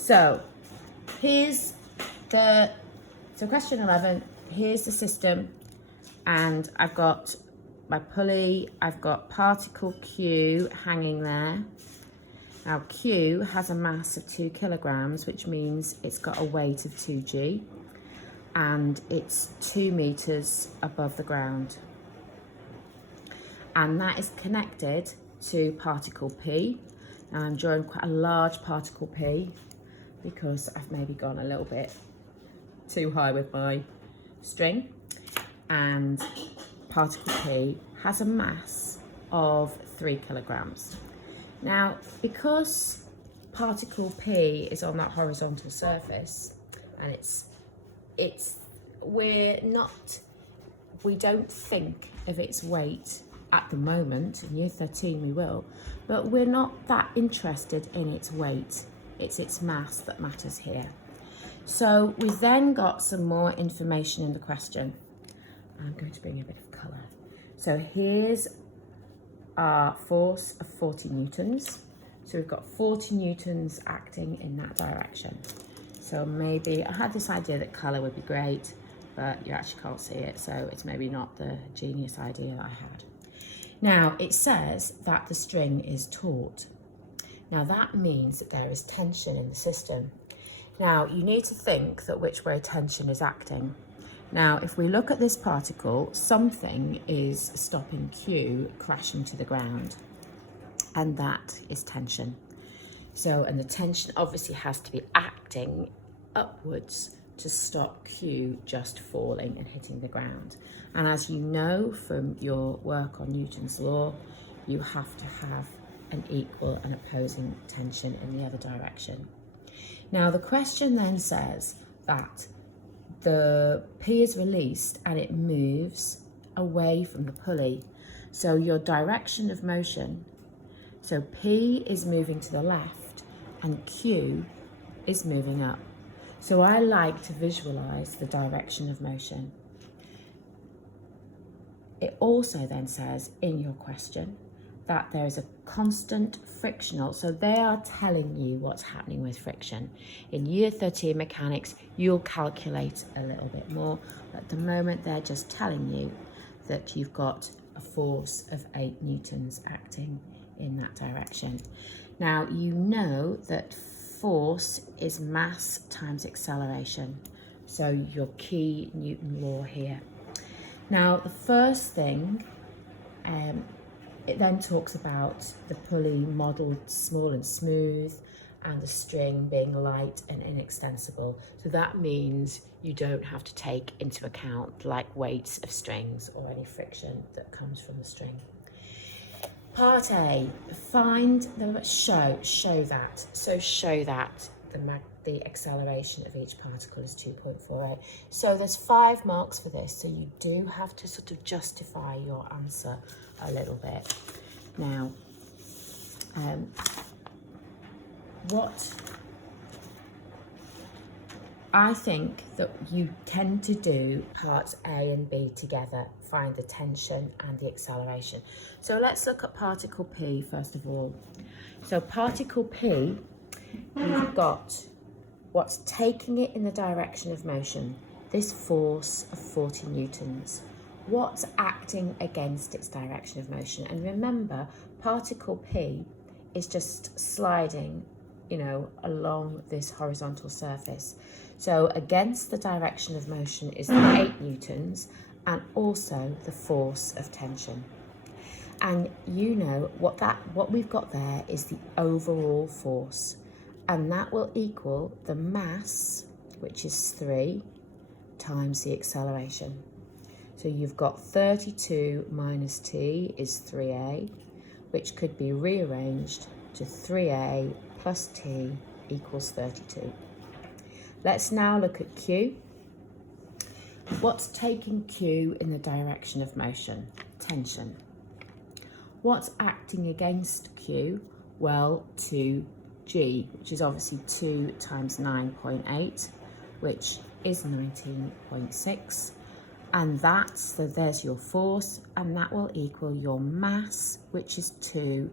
So here's so question 11, here's the system, and I've got my pulley, I've got particle Q hanging there. Now Q has a mass of 2 kilograms, which means it's got a weight of 2g, and it's 2 meters above the ground. And that is connected to particle P. Now I'm drawing quite a large particle P because I've maybe gone a little bit too high with my string. And particle P has a mass of 3 kilograms. Now, because particle P is on that horizontal surface, and we don't think of its weight at the moment. In year 13 we will, but we're not that interested in its weight. It's its mass that matters here. So we then got some more information in the question. I'm going to bring a bit of colour. So here's our force of 40 newtons. So we've got 40 newtons acting in that direction. So maybe I had this idea that colour would be great, but you actually can't see it, so it's maybe not the genius idea that I had. Now it says that the string is taut. Now that means that there is tension in the system. Now you need to think that which way tension is acting. Now if we look at this particle, something is stopping Q crashing to the ground, and that is tension. So, and the tension obviously has to be acting upwards to stop Q just falling and hitting the ground. And as you know from your work on Newton's law, you have to have an equal and opposing tension in the other direction. Now the question then says that the P is released and it moves away from the pulley. So your direction of motion, so P is moving to the left and Q is moving up. So I like to visualize the direction of motion. It also then says in your question that there is a constant frictional, so they are telling you what's happening with friction. In year 13 mechanics, you'll calculate a little bit more. At the moment, they're just telling you that you've got a force of 8 newtons acting in that direction. Now, you know that force is mass times acceleration. So your key Newton law here. Now, the first thing, it then talks about the pulley modelled small and smooth and the string being light and inextensible. So that means you don't have to take into account like weights of strings or any friction that comes from the string. Part A, find the show that. So show that the acceleration of each particle is 2.48. So there's 5 marks for this, so you do have to sort of justify your answer a little bit. Now, what I think that you tend to do parts A and B together, find the tension and the acceleration. So let's look at particle P first of all. So particle P, you've got what's taking it in the direction of motion, this force of 40 newtons. What's acting against its direction of motion? And remember, particle P is just sliding, along this horizontal surface. So against the direction of motion is the 8 newtons and also the force of tension. And what we've got there is the overall force, and that will equal the mass, which is 3, times the acceleration. So you've got 32 minus t is 3a, which could be rearranged to 3a plus t equals 32. Let's now look at Q. What's taking Q in the direction of motion? Tension. What's acting against Q? Well, 2g, which is obviously 2 times 9.8, which is 19.6. And so there's your force, and that will equal your mass, which is 2,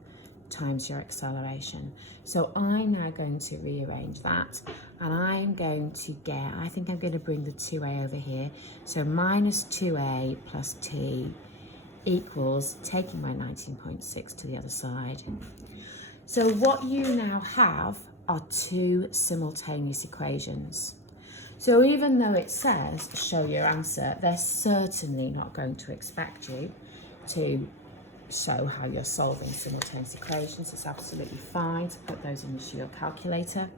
times your acceleration. So I'm now going to rearrange that, and I'm going to get, I think I'm going to bring the 2a over here. So minus 2a plus t equals taking my 19.6 to the other side. So what you now have are two simultaneous equations. So even though it says show your answer, they're certainly not going to expect you to show how you're solving simultaneous equations. It's absolutely fine to put those into your calculator.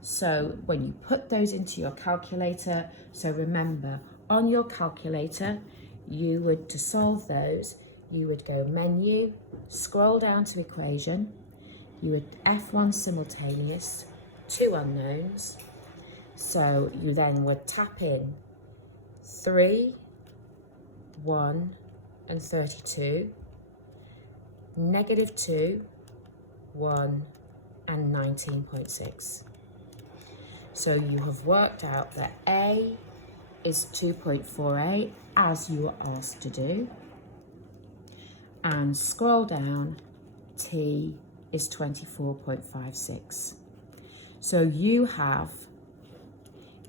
So when you put those into your calculator, so remember, on your calculator, you would, to solve those, you would go menu, scroll down to equation, you would F1 simultaneous, two unknowns. So you then would tap in 3, 1, and 32, -2, 1, and 19.6. So you have worked out that A is 2.48, as you were asked to do, and scroll down, T is 24.56. So you have,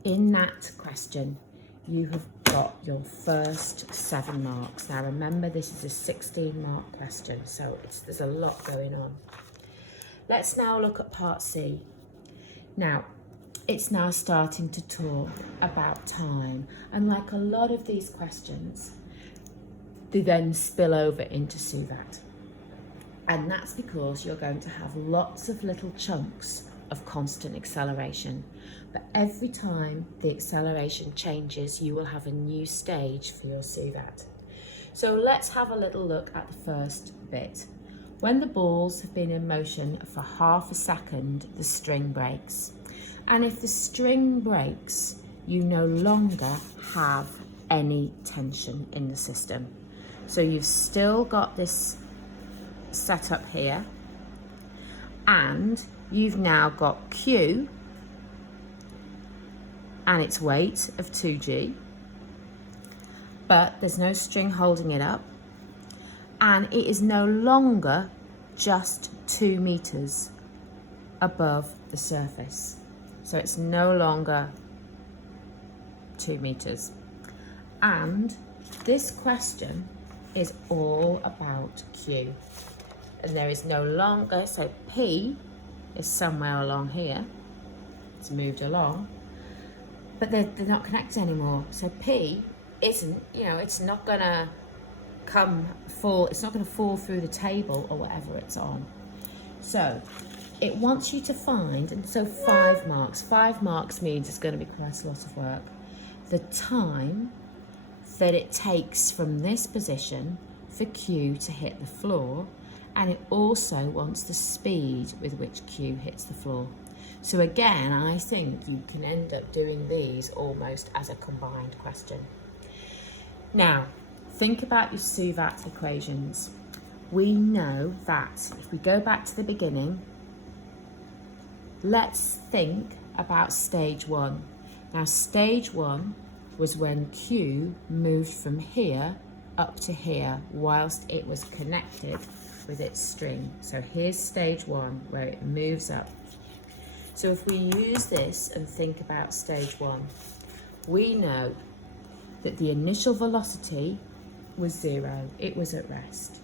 in that question, you have got your first 7 marks. Now remember, this is a 16-mark question, so there's a lot going on. Let's now look at part C. Now, it's now starting to talk about time, and like a lot of these questions, they then spill over into SUVAT. And that's because you're going to have lots of little chunks of constant acceleration. But every time the acceleration changes, you will have a new stage for your SUVAT. So let's have a little look at the first bit. When the balls have been in motion for half a second, the string breaks. And if the string breaks, you no longer have any tension in the system. So you've still got this set up here, and you've now got Q and its weight of 2g, but there's no string holding it up, and it is no longer just 2 meters above the surface. So it's no longer 2 meters. And this question is all about Q. And there is no longer, so P is somewhere along here. It's moved along, but they're not connected anymore. So P isn't, it's not gonna it's not gonna fall through the table or whatever it's on. So it wants you to find, and so 5 marks. 5 marks means it's gonna be quite a lot of work. The time that it takes from this position for Q to hit the floor, and it also wants the speed with which Q hits the floor. So again, I think you can end up doing these almost as a combined question. Now, think about your SUVAT equations. We know that if we go back to the beginning, let's think about stage 1. Now, stage 1 was when Q moved from here up to here whilst it was connected with its string. So here's stage 1 where it moves up. So if we use this and think about stage 1, we know that the initial velocity was 0, it was at rest.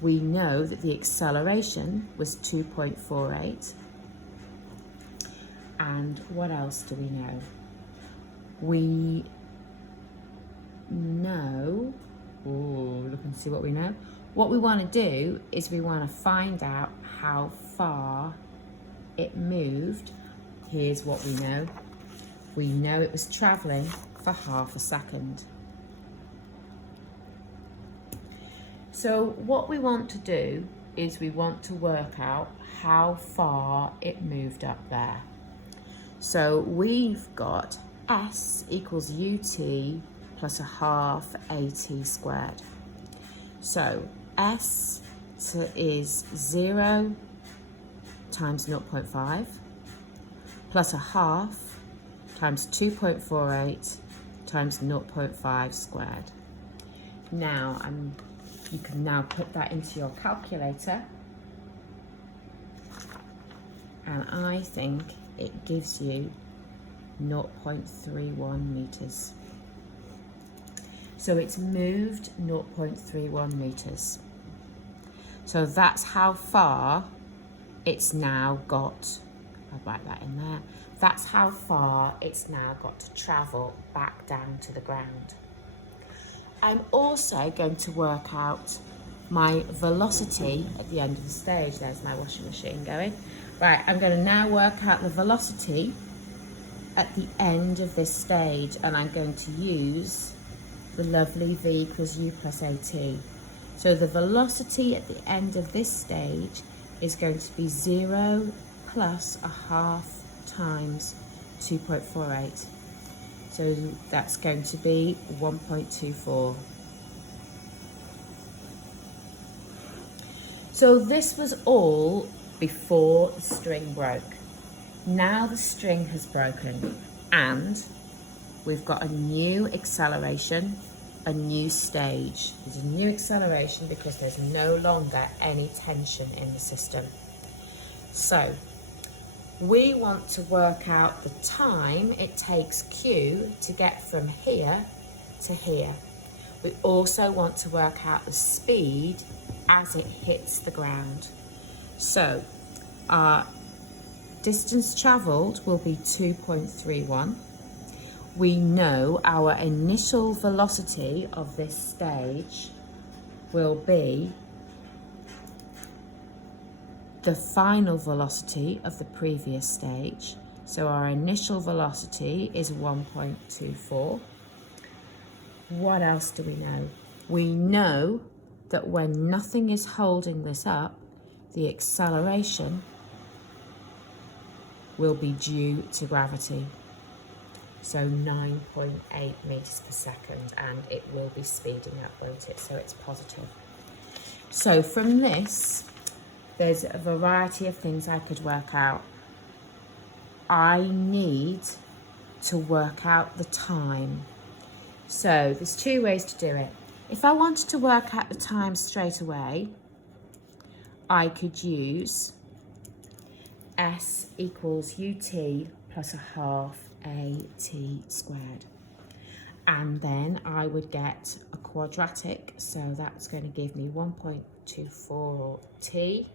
We know that the acceleration was 2.48. And what else do we know? We know, look and see what we know. What we want to do is we want to find out how far it moved. Here's what we know. We know it was traveling for half a second. So what we want to do is we want to work out how far it moved up there. So we've got S equals UT plus a half AT squared. So S is 0 times 0.5 plus a half times 2.48 times 0.5 squared. Now, you can now put that into your calculator. and I think it gives you 0.31 meters. So it's moved 0.31 meters. So that's how far it's now got. I'll write that in there. That's how far it's now got to travel back down to the ground. I'm also going to work out my velocity at the end of the stage. There's my washing machine going. Right, I'm going to now work out the velocity at the end of this stage, and I'm going to use the lovely v equals u plus at. So the velocity at the end of this stage is going to be 0 plus a half times 2.48. So that's going to be 1.24. So this was all before the string broke. Now the string has broken and we've got a new acceleration, a new stage. There's a new acceleration because there's no longer any tension in the system. So we want to work out the time it takes Q to get from here to here. We also want to work out the speed as it hits the ground. So our distance travelled will be 2.31. We know our initial velocity of this stage will be the final velocity of the previous stage. So our initial velocity is 1.24. What else do we know? We know that when nothing is holding this up, the acceleration will be due to gravity. So 9.8 meters per second, and it will be speeding up, won't it? So it's positive. So from this, there's a variety of things I could work out. I need to work out the time. So there's two ways to do it. If I wanted to work out the time straight away, I could use S equals UT plus a half AT squared. And then I would get a quadratic, so that's going to give me 1.24 T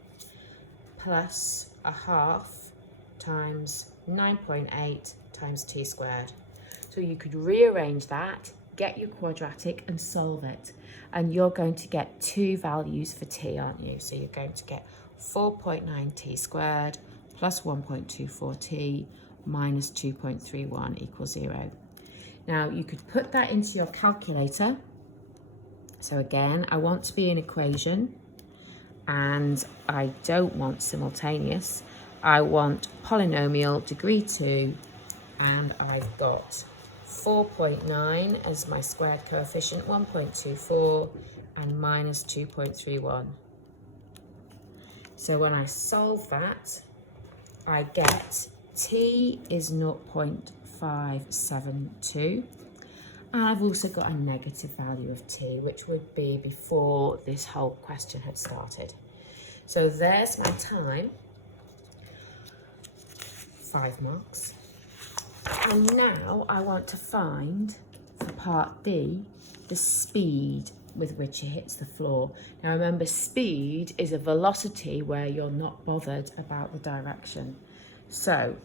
plus a half times 9.8 times T squared. So you could rearrange that, get your quadratic and solve it. And you're going to get two values for T, aren't you? So you're going to get 4.9 T squared plus 1.24 T minus 2.31 equals 0. Now you could put that into your calculator. So again, I want to be an equation and I don't want simultaneous. I want polynomial degree 2, and I've got 4.9 as my squared coefficient, 1.24 and minus 2.31. So when I solve that, I get T is 0.572, and I've also got a negative value of T, which would be before this whole question had started. So there's my time, 5 marks. And now I want to find, for part D, the speed with which it hits the floor. Now remember, speed is a velocity where you're not bothered about the direction. So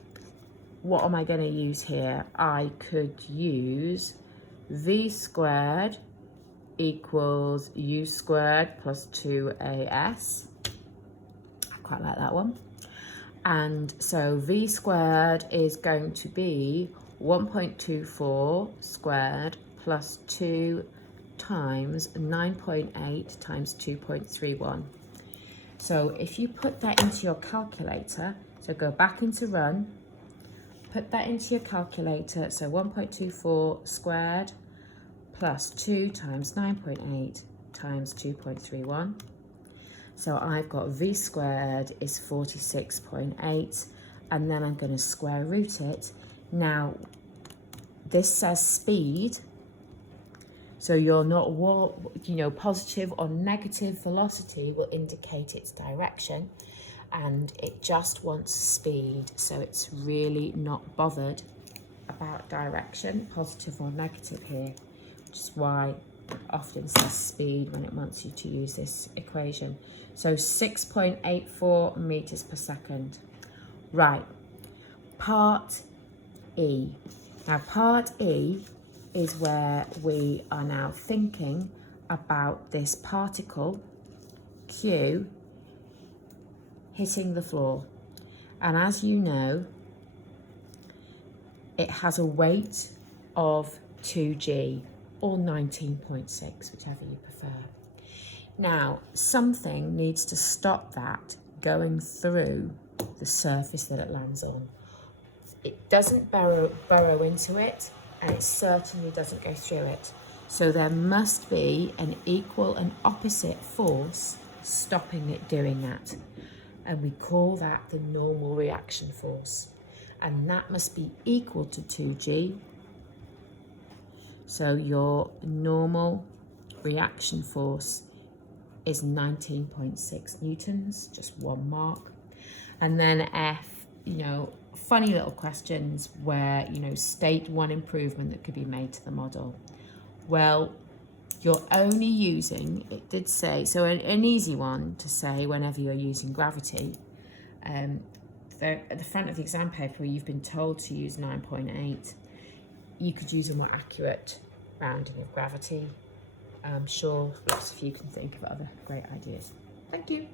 what am I going to use here? I could use v squared equals u squared plus 2as. I quite like that one. And so v squared is going to be 1.24 squared plus 2 times 9.8 times 2.31. So if you put that into your calculator, so go back into run, put that into your calculator, so 1.24 squared plus 2 times 9.8 times 2.31. So I've got v squared is 46.8, and then I'm going to square root it. Now, this says speed, so you're not, positive or negative velocity will indicate its direction. and it just wants speed, so it's really not bothered about direction, positive or negative here, which is why it often says speed when it wants you to use this equation. So 6.84 meters per second. Right, part E. Now part E is where we are now thinking about this particle Q hitting the floor. And as you know, it has a weight of 2g or 19.6, whichever you prefer. Now, something needs to stop that going through the surface that it lands on. It doesn't burrow into it, and it certainly doesn't go through it. So there must be an equal and opposite force stopping it doing that. And we call that the normal reaction force. And that must be equal to 2g. So your normal reaction force is 19.6 newtons, just 1 mark. And then F, funny little questions where, state one improvement that could be made to the model. Well, you're only using, it did say, so an easy one to say whenever you're using gravity. At the front of the exam paper, you've been told to use 9.8. You could use a more accurate rounding of gravity. I'm sure lots of you can think of other great ideas. Thank you.